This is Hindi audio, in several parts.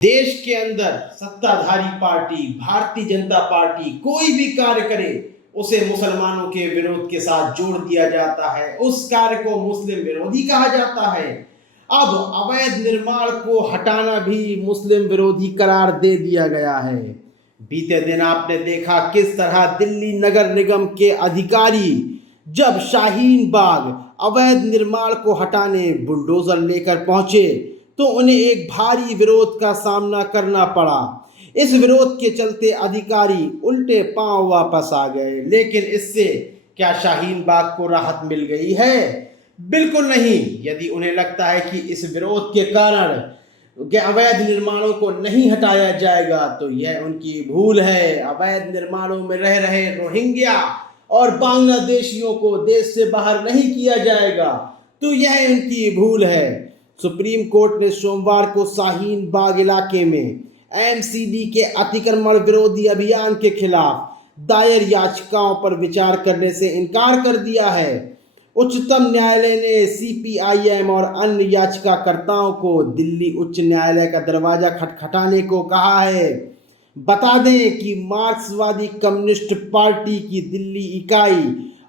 देश के अंदर सत्ताधारी पार्टी भारतीय जनता पार्टी कोई भी कार्य करे उसे मुसलमानों के विरोध के साथ जोड़ दिया जाता है, उस कार्य को मुस्लिम विरोधी कहा जाता है। अब अवैध निर्माण को हटाना भी मुस्लिम विरोधी करार दे दिया गया है। बीते दिन आपने देखा किस तरह दिल्ली नगर निगम के अधिकारी जब शाहीन बाग अवैध निर्माण को हटाने बुलडोजर लेकर पहुंचे तो उन्हें एक भारी विरोध का सामना करना पड़ा। इस विरोध के चलते अधिकारी उल्टे पांव वापस आ गए। लेकिन इससे क्या शाहीन बाग को राहत मिल गई है? बिल्कुल नहीं। यदि उन्हें लगता है कि इस विरोध के कारण अवैध निर्माणों को नहीं हटाया जाएगा तो यह उनकी भूल है। अवैध निर्माणों में रह रहे रोहिंग्या और बांग्लादेशियों को देश से बाहर नहीं किया जाएगा तो यह उनकी भूल है। सुप्रीम कोर्ट ने सोमवार को शाहीन बाग इलाके में एमसीडी के अतिक्रमण विरोधी अभियान के खिलाफ दायर याचिकाओं पर विचार करने से इनकार कर दिया है। उच्चतम न्यायालय ने सीपीआईएम और अन्य याचिकाकर्ताओं को दिल्ली उच्च न्यायालय का दरवाजा खटखटाने को कहा है। बता दें कि मार्क्सवादी कम्युनिस्ट पार्टी की दिल्ली इकाई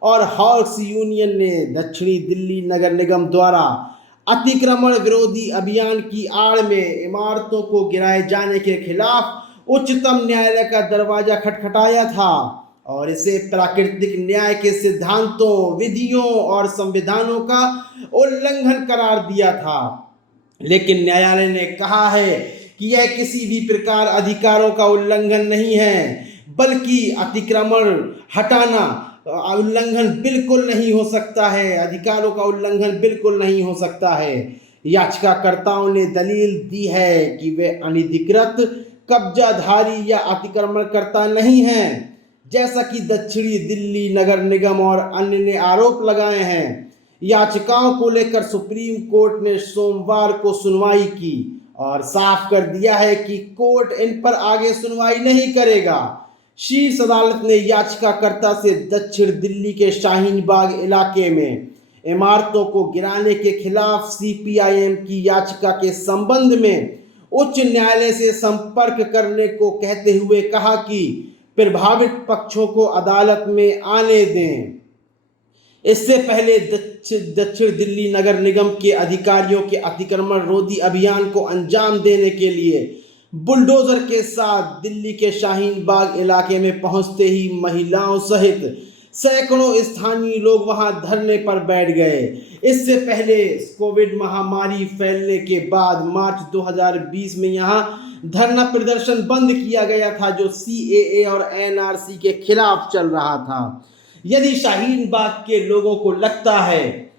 और हॉर्स यूनियन ने दक्षिणी दिल्ली नगर निगम द्वारा अतिक्रमण विरोधी अभियान की आड़ में इमारतों को गिराए जाने के खिलाफ उच्चतम न्यायालय का दरवाजा खटखटाया था और इसे प्राकृतिक न्याय के सिद्धांतों, विधियों और संविधानों का उल्लंघन करार दिया था। लेकिन न्यायालय ने कहा है कि यह किसी भी प्रकार अधिकारों का उल्लंघन नहीं है, बल्कि अतिक्रमण हटाना उल्लंघन बिल्कुल नहीं हो सकता है। अधिकारों का उल्लंघन बिल्कुल नहीं हो सकता है। याचिकाकर्ताओं ने दलील दी है कि वे अनधिकृत कब्जाधारी या अतिक्रमणकर्ता नहीं हैं, जैसा कि दक्षिणी दिल्ली नगर निगम और अन्य ने आरोप लगाए हैं। याचिकाओं को लेकर सुप्रीम कोर्ट ने सोमवार को सुनवाई की और साफ कर दिया है कि कोर्ट इन पर आगे सुनवाई नहीं करेगा। शीर्ष अदालत ने याचिकाकर्ता से दक्षिण दिल्ली के शाहीन बाग इलाके में इमारतों को गिराने के खिलाफ सीपीआईएम की याचिका के संबंध में उच्च न्यायालय से संपर्क करने को कहते हुए कहा कि प्रभावित पक्षों को अदालत में आने दें। इससे पहले दक्षिण दिल्ली नगर निगम के अधिकारियों के अतिक्रमण रोधी अभियान को अंजाम देने के लिए बुलडोजर के साथ दिल्ली के शाहीन बाग इलाके में पहुंचते ही महिलाओं सहित सैकड़ों स्थानीय लोग वहां धरने पर बैठ गए। इससे पहले कोविड महामारी फैलने के बाद मार्च 2020 में यहां धरना प्रदर्शन बंद किया गया था, जो सीएए और एनआरसी के खिलाफ चल रहा था। यदि शाहीन बाग के लोगों को लगता है,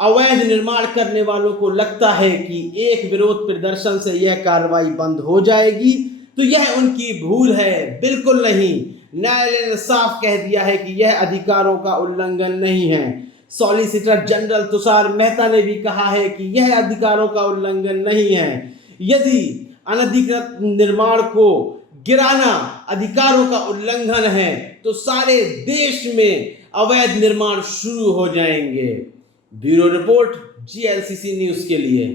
अवैध निर्माण करने वालों को लगता है कि एक विरोध प्रदर्शन से यह कार्रवाई बंद हो जाएगी तो यह उनकी भूल है। बिल्कुल नहीं। न्यायालय ने साफ कह दिया है कि यह अधिकारों का उल्लंघन नहीं है। सॉलिसिटर जनरल तुषार मेहता ने भी कहा है कि यह अधिकारों का उल्लंघन नहीं है। यदि अनधिकृत निर्माण को गिराना अधिकारों का उल्लंघन है तो सारे देश में अवैध निर्माण शुरू हो जाएंगे। ब्यूरो रिपोर्ट GLCC न्यूज़ के लिए।